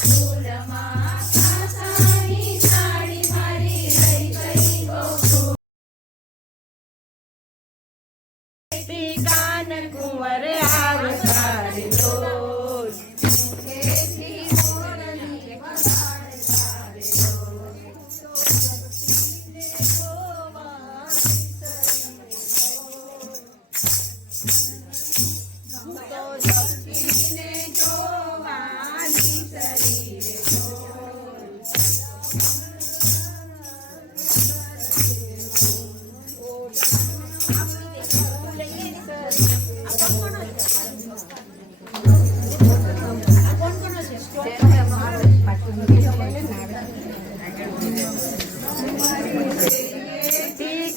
ગોકુળમાં કાસાની સાડી મારી રહી ગઈ ગોકુળ. કાન કુંવર આવતારે ડોલ. મુખેથી મોરલી વગાડતારે ડોલ. તો સખીને જોવાની શરીરે ડોલ.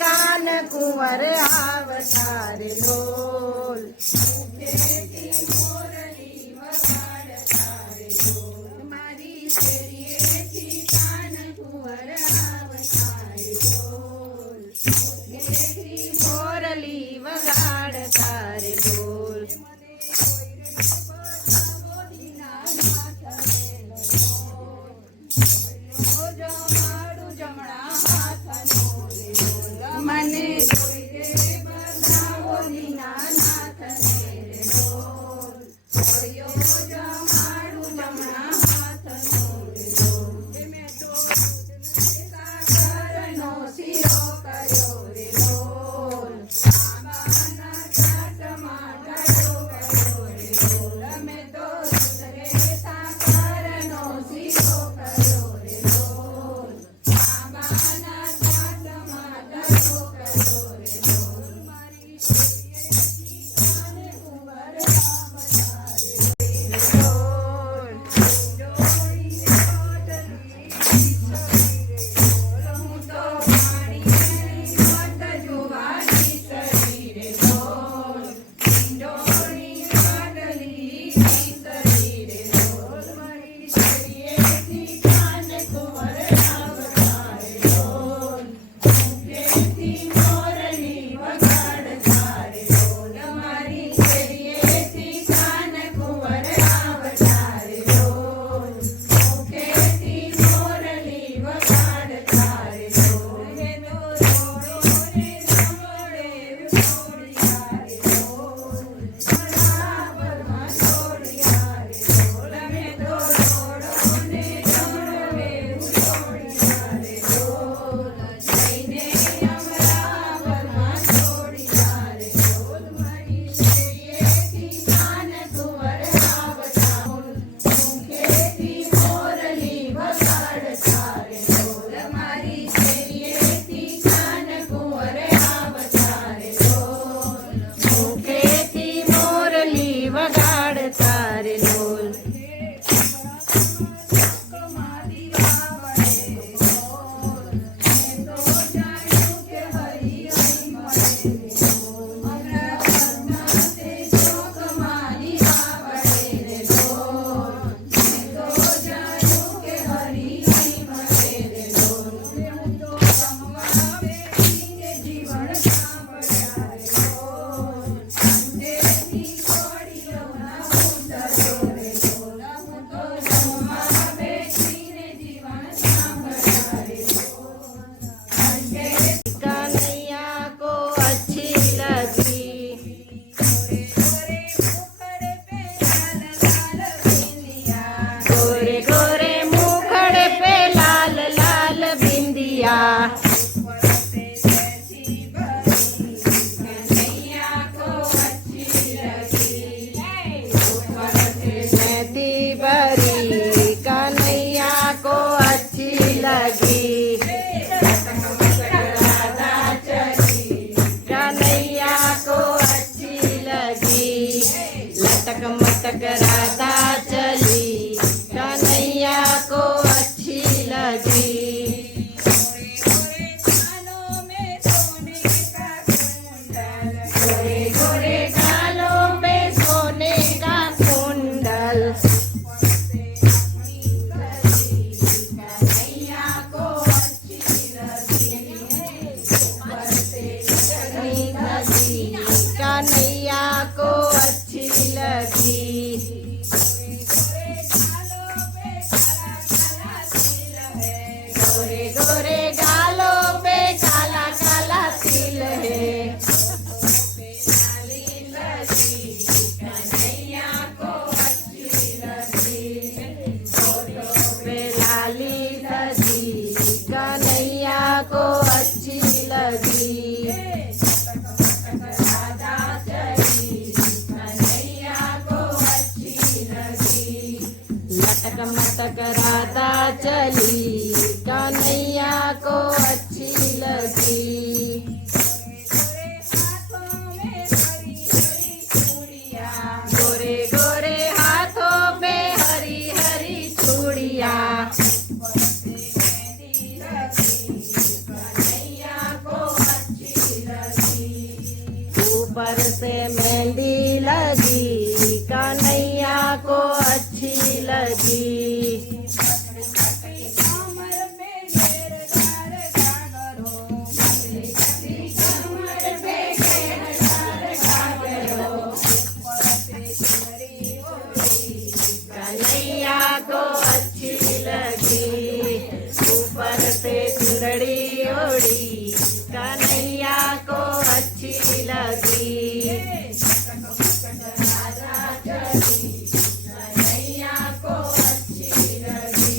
કાન કુંવર આવતારે ડોલ. મુખેથી મોરલી વગાડતારે ડોલ. મારી શેરીએથી કાન કુંવર આવતારે ડોલ. મુખેથી મોરલી વગાડતારે ડોલ. મને જોઈએ બધાઓ દીનાનાથને રે ડોલ. કયો જમાડું જમણા હાથનો રે मटक राधा चली कन्हैया को अच्छी लगी गोरे गोरे हाथों पे हरी हरी चूड़िया ऊपर से मेहंदी लगी कन्हैया को अच्छी लगी कन्हैया को अच्छी लगी ऊपर से चुंदड़ी ओढ़ी कन्हैया को अच्छी लगी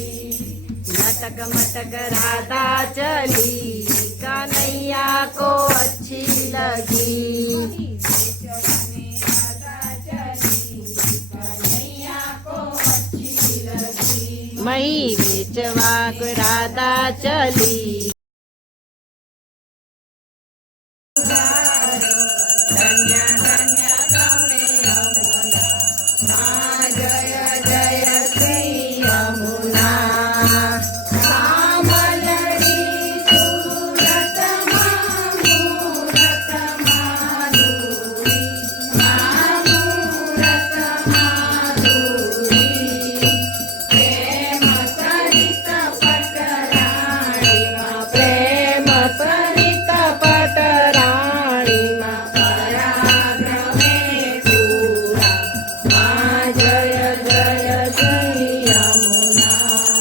मटक मटक राधा चली कन्हैया को अच्छी लगी मही बेचवा को राधा चली धन्य धन्य गमे यमुना जय जय श्री यमुना सामलड़ी सूरत मामूरत माधुरी मामूरत माधुरी प्रेम सरित पटराणी प्रेम सरित पटराणी पराग्रमे पूरा जय जय श्री यमुना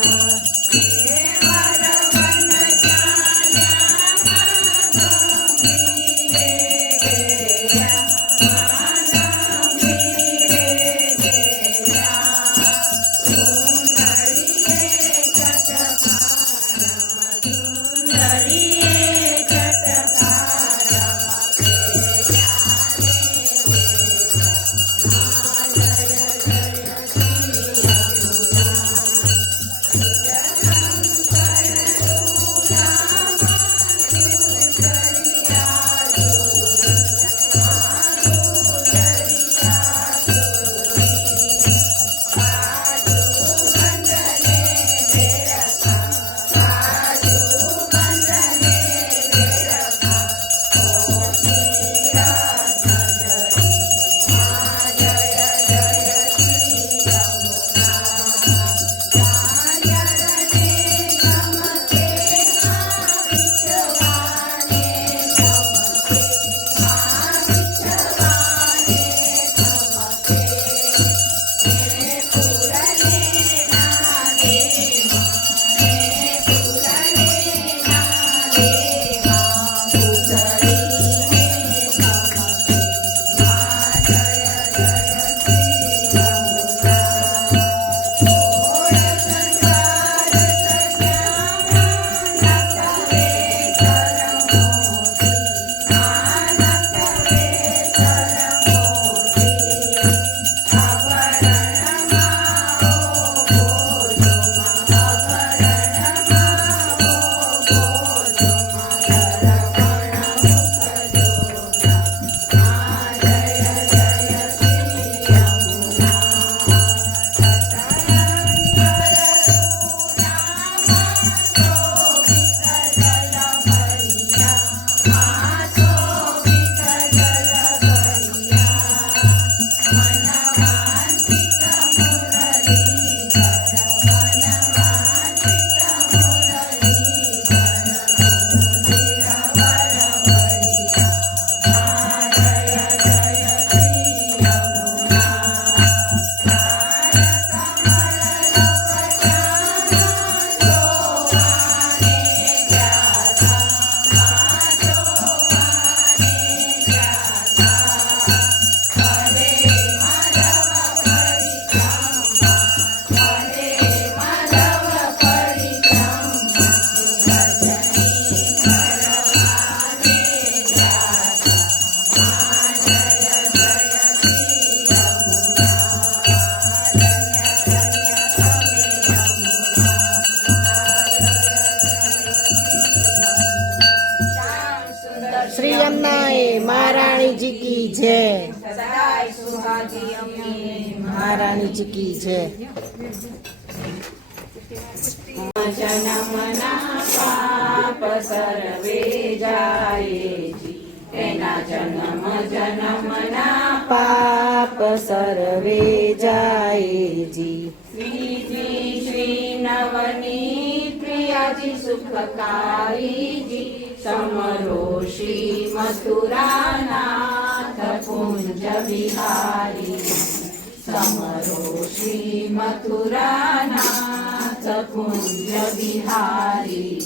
જય, સદાય સુહાગી અમે મહારાણીજી કી જય. જન્મના પાપ સર્વે જાય જી, એના જન્મના પાપ સર્વે જાય જી. શ્રી નવનીત પ્રિયાજી સુખકારીજી, સમરો શ્રી મથુરાનાથ કુંજ વિહારી, સમરો શ્રી મથુરાનાથ કુંજ વિહારી.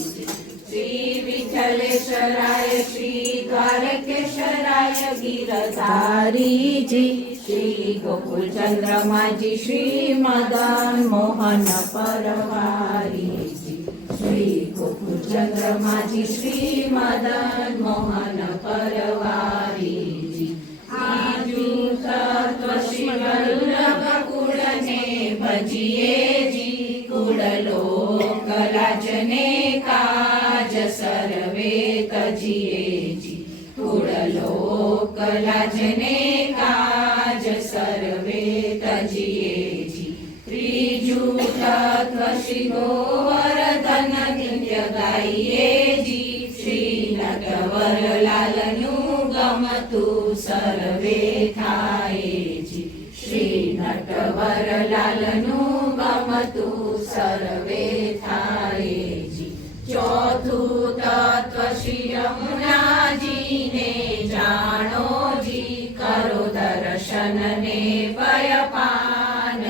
શ્રી વિઠ્ઠલેશ્વરાય શ્રી દ્વારકેશ્વરાય ગિરધારીજી, શ્રી ગોકુલ ચંદ્રમાજી શ્રી મદન મોહન પરવારીજી, શ્રી ગોકુલ ચંદ્રમાજી શ્રી મદન મોહન પરવારીજી. આજુ તત્વ શ્રી વલ્લભ કુળને ભજીએ જી, કુળલોક રાજને કાજ સર્વે તજીએ જી, કુળલોક રાજને કાજ સર્વે તજીએ જી. ત્રીજું તત્વ શ્રી ગોવર્ધન નિત્ય ગાઈએ જી, શ્રી નટવરલાલનું ગમતું સર્વે થાય જી, શ્રી નટવરલાલનું ગમતું સર્વે થાય જી. ચોથું તત્વ શ્રી યમુનાજીને જાણો જી, કરો દર્શન ને ભયપાન એ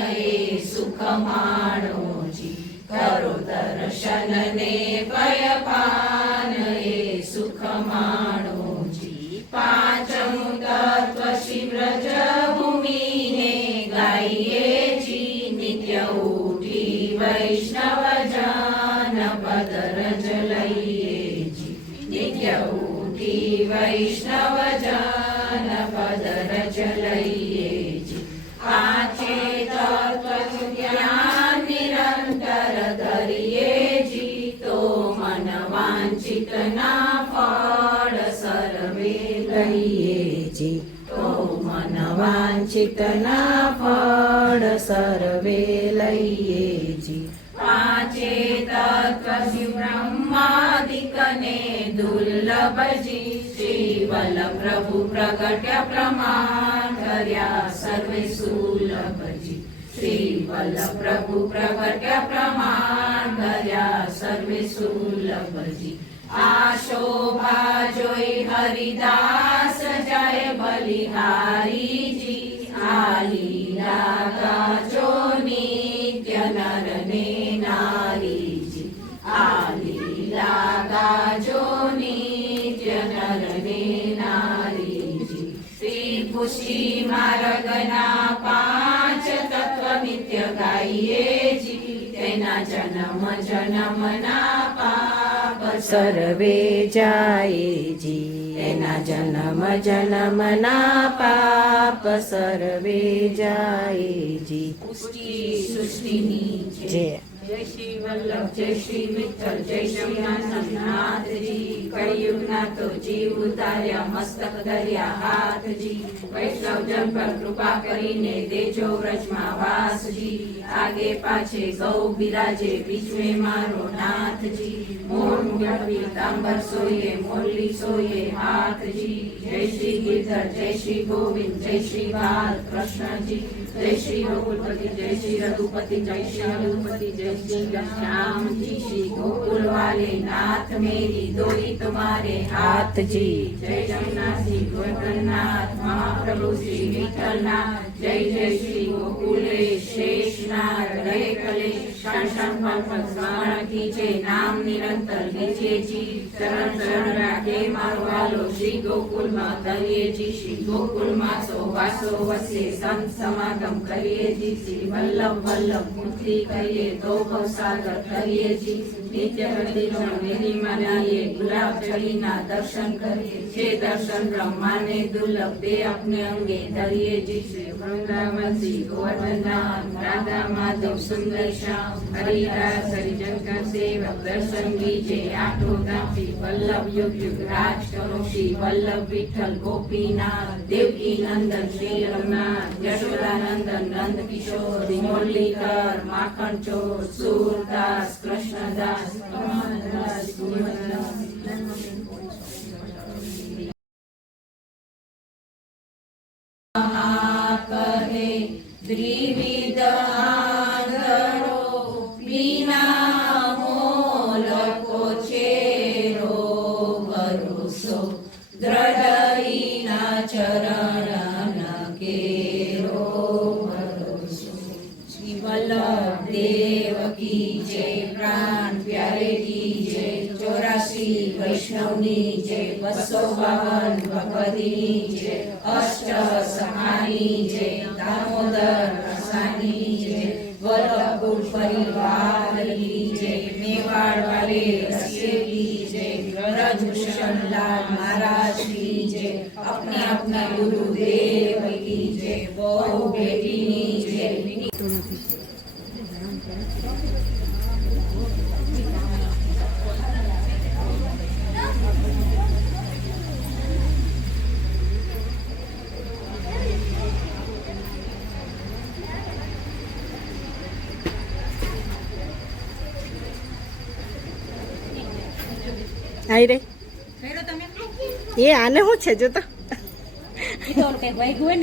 સુખ માણો જી, કરો દર્શન ને ભયપાન એ સુખ માણો જી. પાંચમું તત્વ શ્રી વ્રજભૂમિને ગાઈએ જી, નિત્ય ઉઠી વૈષ્ણવ જન પદરજ લઈએ જી, નિત્ય ઉઠી વૈષ્ણવ જન પદરજ લઈએ જી. પાંચે તત્વનું ધ્યાન નિરંતર ધરીએ જી, તો મન વાંચિત ના ફળ સર્વે લઈએ જી, તો મન વાંચિત ના ફળ સર્વે લઈએ જી. પાંચે તત્વ શ્રી બ્રહ્માદિકને દુર્લભજી, શ્રી વલ્લભ પ્રભુ પ્રગટ્ય પ્રમાણ કર્યા સર્વે સુલભજી, શ્રી વલ્લભ પ્રભુ પ્રગટ્ય પ્રમાણ કર્યા સર્વે સુલભજી. આ શોભા જોઈ હરિદાસ જાય બલિહારીજી, આ લીલા ગાજો નિત્ય નર ને નારીજી, આ લીલા ગાજો નિત્ય નર ને નારીજી. શ્રી પુષ્ટિ માર્ગના પાંચ તત્વ નિત્ય ગાઈએ જી, તેના જન્મના પાપ સર્વે જાય જી, એના જન્મના પાપ સર્વે જાય જી. પુષ્ટિ સૃષ્ટિની છે. જય. જય શ્રી વલ્લભ, જય શ્રી વિઠ્ઠલ, જય શ્રી નાથજી. કળિયુગના તો જીવ ઉતાર્યા, મસ્તક ધર્યા હાથજી. વૈષ્ણવજન પર કૃપા કરીને દેજો વ્રજમાં વાસજી. આગે પાછે ગૌ બિરાજે, બીચમે મારો નાથજી. મોર મુગટ પીતાંબર સોઈએ, મોરલી સોઈએ હાથજી. જય શ્રી ગિરધર, જય શ્રી ગોવિંદ, જય શ્રી બાલ કૃષ્ણજી. જય શ્રી ગોકુલપતિ, જય શ્રી રઘુપતિ, જય શ્રી રઘુપતિ, જય શ્રી શ્યામજી. શ્રી ગોकुल वाले नाथ मेरी डोरी तुम्हारे हाथ जी. जय जगन्नाथ जी गोवर्धननाथ महाप्रभु श्री विठ्ठलनाथ. जय जय श्री गोकुलेश शेषनाथ गए कलेश क्षण क्षण स्मरण कीजे नाम निरंतर लीजे जी. शरण शरण राखे मारो वालो श्री गोकुल માં કરીએ જી. શ્રી ગોકુલ માં સો વાસો વસે સંત સમાગમ કરીએ જી. શ્રી વલ્લભ વલ્લભ મુક્તિ કરીએ તો ભવસાગર તરીએ જી નિત્ય પ્રતિક્ષણ મેરીમાં નાઈએ ગુલાબ જળીના દર્શન કરીએ જે દર્શન બ્રહ્માને દુર્લભ તે अपने અંગે ધરીએ જી શ્રી વૃંદાવનથી ગોવર્ધનદાસ રાધા માધવ સુંદર શ્યામ હરિદાસ હરિજન કા સેવક દર્શન कीजे आठो दासी वल्लभ युग युग राज करो श्री वल्लभ विठल गोपीनाथ देवकी नंदन श्री रघुनाथ यशोदा नंदन नंद किशोर मुरलीधर माखन चोर सूरदास कृष्णदास कमलदास गुरुदास महाकहे त्रिविध आंधळो बिना मोलको चेरो भरोसो द्रढईना चरण केरो भरोसो श्री वल्लभ देव की जय प्राण प्यारे की जय 84 वैष्णवनी जय 252 भगवती जय अष्ट समानी जय दामोदर रसानी जय वल्लभकुल परिवार की जय मेवाड़ वाले रसिए की जय ब्रजभूषण लाल महाराज की जय अपने अपने गुरुदेव की जय बहु बेटी जय આઈ રે એ આને શું છે જો તો ઈ તો કંઈક વાગ્યું હોય ને